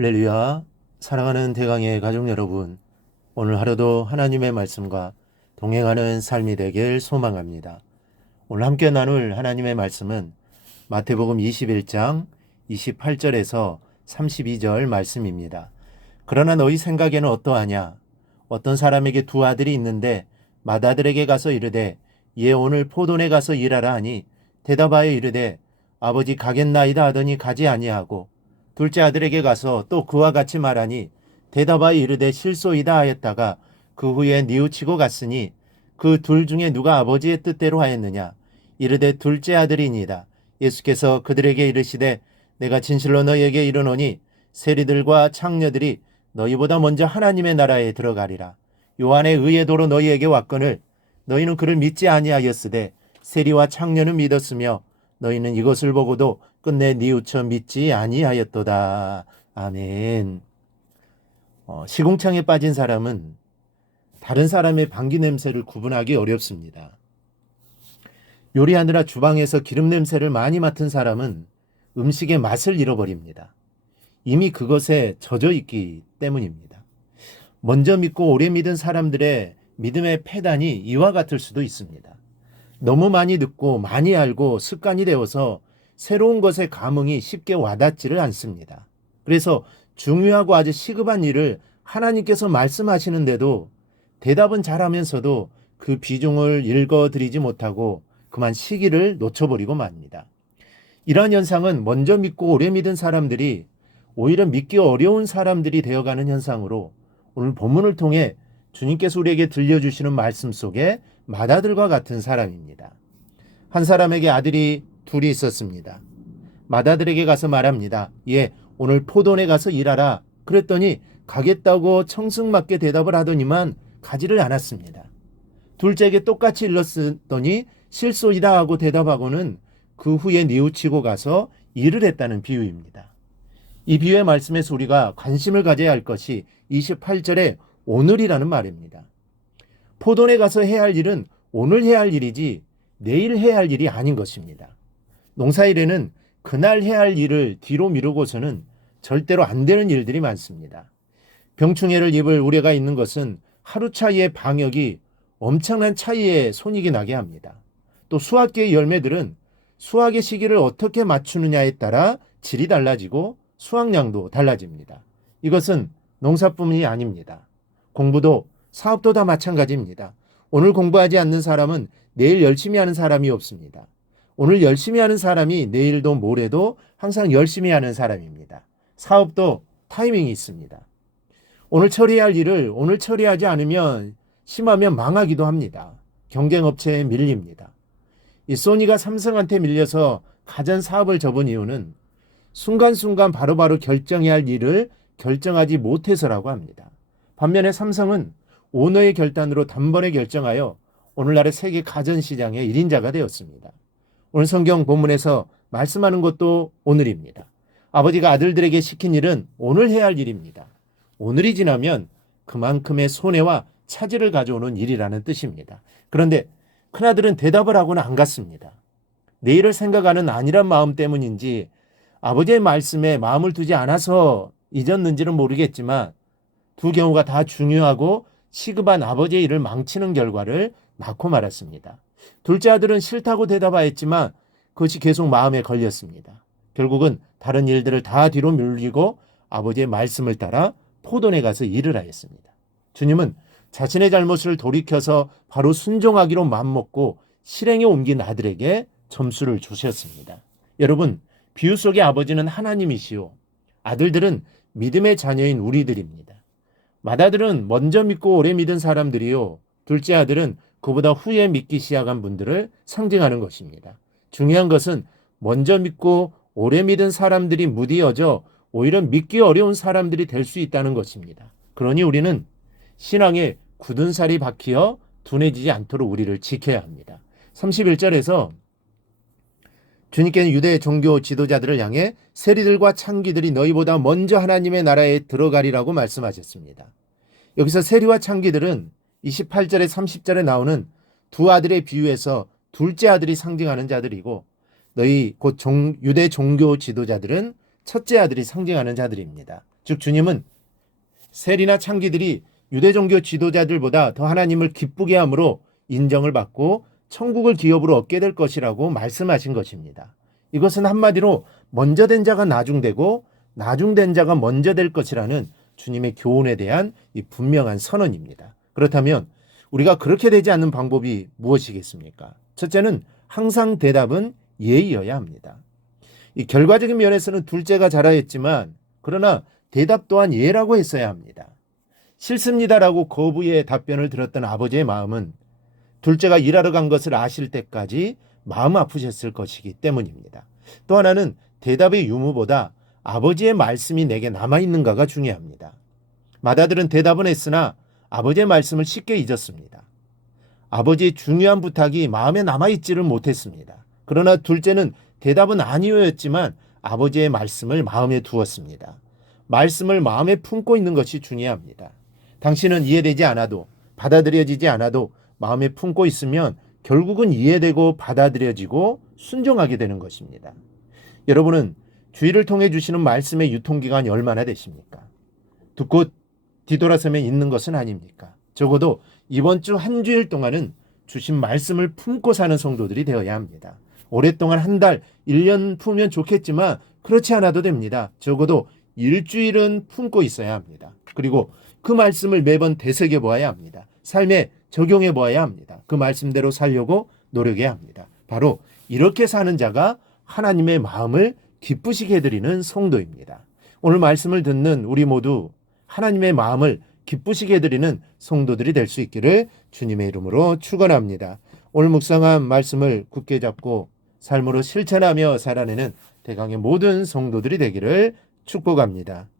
할렐루야. 사랑하는 대강의 가족 여러분, 오늘 하루도 하나님의 말씀과 동행하는 삶이 되길 소망합니다. 오늘 함께 나눌 하나님의 말씀은 마태복음 21장 28절에서 32절 말씀입니다. 그러나 너희 생각에는 어떠하냐? 어떤 사람에게 두 아들이 있는데 맏아들에게 가서 이르되 얘 오늘 포도원에 가서 일하라 하니 대답하여 이르되 아버지 가겠나이다 하더니 가지 아니하고 둘째 아들에게 가서 또 그와 같이 말하니 대답하여 이르되 실소이다 하였다가 그 후에 뉘우치고 갔으니 그 둘 중에 누가 아버지의 뜻대로 하였느냐? 이르되 둘째 아들이니이다. 예수께서 그들에게 이르시되 내가 진실로 너희에게 이르노니 세리들과 창녀들이 너희보다 먼저 하나님의 나라에 들어가리라. 요한의 의의 도로 너희에게 왔거늘 너희는 그를 믿지 아니하였으되 세리와 창녀는 믿었으며 너희는 이것을 보고도 끝내 뉘우쳐 믿지 아니하였도다. 아멘. 시궁창에 빠진 사람은 다른 사람의 방귀 냄새를 구분하기 어렵습니다. 요리하느라 주방에서 기름 냄새를 많이 맡은 사람은 음식의 맛을 잃어버립니다. 이미 그것에 젖어 있기 때문입니다. 먼저 믿고 오래 믿은 사람들의 믿음의 패단이 이와 같을 수도 있습니다. 너무 많이 듣고 많이 알고 습관이 되어서 새로운 것의 감흥이 쉽게 와닿지를 않습니다. 그래서 중요하고 아주 시급한 일을 하나님께서 말씀하시는데도 대답은 잘하면서도 그 비중을 읽어드리지 못하고 그만 시기를 놓쳐버리고 맙니다. 이러한 현상은 먼저 믿고 오래 믿은 사람들이 오히려 믿기 어려운 사람들이 되어가는 현상으로 오늘 본문을 통해 주님께서 우리에게 들려주시는 말씀 속에 맏아들과 같은 사람입니다. 한 사람에게 아들이 둘이 있었습니다. 맏아들에게 가서 말합니다. 예, 오늘 포도원에 가서 일하라. 그랬더니 가겠다고 청승맞게 대답을 하더니만 가지를 않았습니다. 둘째에게 똑같이 일렀더니 실소이다 하고 대답하고는 그 후에 뉘우치고 가서 일을 했다는 비유입니다. 이 비유의 말씀에서 우리가 관심을 가져야 할 것이 28절에 오늘이라는 말입니다. 포도원에 가서 해야 할 일은 오늘 해야 할 일이지 내일 해야 할 일이 아닌 것입니다. 농사일에는 그날 해야 할 일을 뒤로 미루고서는 절대로 안 되는 일들이 많습니다. 병충해를 입을 우려가 있는 것은 하루 차이의 방역이 엄청난 차이의 손익이 나게 합니다. 또 수확기의 열매들은 수확의 시기를 어떻게 맞추느냐에 따라 질이 달라지고 수확량도 달라집니다. 이것은 농사뿐이 아닙니다. 공부도 사업도 다 마찬가지입니다. 오늘 공부하지 않는 사람은 내일 열심히 하는 사람이 없습니다. 오늘 열심히 하는 사람이 내일도 모레도 항상 열심히 하는 사람입니다. 사업도 타이밍이 있습니다. 오늘 처리해야 할 일을 오늘 처리하지 않으면 심하면 망하기도 합니다. 경쟁업체에 밀립니다. 이 소니가 삼성한테 밀려서 가전 사업을 접은 이유는 순간순간 바로바로 결정해야 할 일을 결정하지 못해서라고 합니다. 반면에 삼성은 오너의 결단으로 단번에 결정하여 오늘날의 세계 가전시장의 1인자가 되었습니다. 오늘 성경 본문에서 말씀하는 것도 오늘입니다. 아버지가 아들들에게 시킨 일은 오늘 해야 할 일입니다. 오늘이 지나면 그만큼의 손해와 차질을 가져오는 일이라는 뜻입니다. 그런데 큰아들은 대답을 하고는 안 갔습니다. 내일을 생각하는 안일한 마음 때문인지 아버지의 말씀에 마음을 두지 않아서 잊었는지는 모르겠지만 두 경우가 다 중요하고 시급한 아버지의 일을 망치는 결과를 낳고 말았습니다. 둘째 아들은 싫다고 대답하였지만 그것이 계속 마음에 걸렸습니다. 결국은 다른 일들을 다 뒤로 밀리고 아버지의 말씀을 따라 포도원에 가서 일을 하였습니다. 주님은 자신의 잘못을 돌이켜서 바로 순종하기로 맘먹고 실행에 옮긴 아들에게 점수를 주셨습니다. 여러분, 비유 속의 아버지는 하나님이시오. 아들들은 믿음의 자녀인 우리들입니다. 맏아들은 먼저 믿고 오래 믿은 사람들이요. 둘째 아들은 그보다 후에 믿기 시작한 분들을 상징하는 것입니다. 중요한 것은 먼저 믿고 오래 믿은 사람들이 무디어져 오히려 믿기 어려운 사람들이 될 수 있다는 것입니다. 그러니 우리는 신앙에 굳은 살이 박히어 둔해지지 않도록 우리를 지켜야 합니다. 31절에서 주님께는 유대 종교 지도자들을 향해 세리들과 창기들이 너희보다 먼저 하나님의 나라에 들어가리라고 말씀하셨습니다. 여기서 세리와 창기들은 28절에 30절에 나오는 두 아들의 비유에서 둘째 아들이 상징하는 자들이고 너희 곧 유대 종교 지도자들은 첫째 아들이 상징하는 자들입니다. 즉 주님은 세리나 창기들이 유대 종교 지도자들보다 더 하나님을 기쁘게 함으로 인정을 받고 천국을 기업으로 얻게 될 것이라고 말씀하신 것입니다. 이것은 한마디로 먼저 된 자가 나중되고 나중된 자가 먼저 될 것이라는 주님의 교훈에 대한 이 분명한 선언입니다. 그렇다면 우리가 그렇게 되지 않는 방법이 무엇이겠습니까? 첫째는 항상 대답은 예이어야 합니다. 이 결과적인 면에서는 둘째가 잘하였지만 그러나 대답 또한 예라고 했어야 합니다. 싫습니다라고 거부의 답변을 들었던 아버지의 마음은 둘째가 일하러 간 것을 아실 때까지 마음 아프셨을 것이기 때문입니다. 또 하나는 대답의 유무보다 아버지의 말씀이 내게 남아있는가가 중요합니다. 맏아들은 대답은 했으나 아버지의 말씀을 쉽게 잊었습니다. 아버지의 중요한 부탁이 마음에 남아있지를 못했습니다. 그러나 둘째는 대답은 아니었지만 아버지의 말씀을 마음에 두었습니다. 말씀을 마음에 품고 있는 것이 중요합니다. 당신은 이해되지 않아도 받아들여지지 않아도 마음에 품고 있으면 결국은 이해되고 받아들여지고 순종하게 되는 것입니다. 여러분은 주의를 통해 주시는 말씀의 유통기간이 얼마나 되십니까? 듣고 뒤돌아서면 있는 것은 아닙니까? 적어도 이번 주 한 주일 동안은 주신 말씀을 품고 사는 성도들이 되어야 합니다. 오랫동안 한 달, 1년 품으면 좋겠지만 그렇지 않아도 됩니다. 적어도 일주일은 품고 있어야 합니다. 그리고 그 말씀을 매번 되새겨 보아야 합니다. 삶에 적용해 보아야 합니다. 그 말씀대로 살려고 노력해야 합니다. 바로 이렇게 사는 자가 하나님의 마음을 기쁘시게 해드리는 성도입니다. 오늘 말씀을 듣는 우리 모두 하나님의 마음을 기쁘시게 해드리는 성도들이 될 수 있기를 주님의 이름으로 축원합니다. 오늘 묵상한 말씀을 굳게 잡고 삶으로 실천하며 살아내는 대강의 모든 성도들이 되기를 축복합니다.